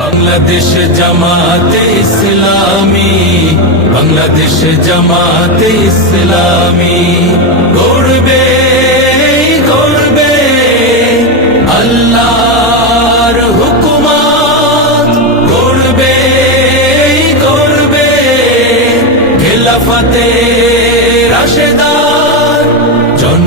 বাংলাদেশ জামাতে ইসলামী বাংলাদেশ জামাতে ইসলামী। গড়বে গড়বে আল্লাহর হুকুমাত। গড়বে গড়বে খেলাফতে রাশেদার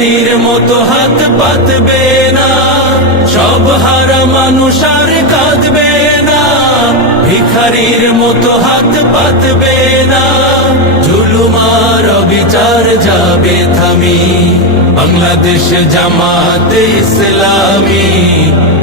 ভিখারির মতো হাত পাতবে না। সব হারা মানুষ আর কাঁদবে না। ভিখারির মতো হাত পাতবে না। জুলুমার বিচার যাবে থামি বাংলাদেশ জামাতে ইসলামী।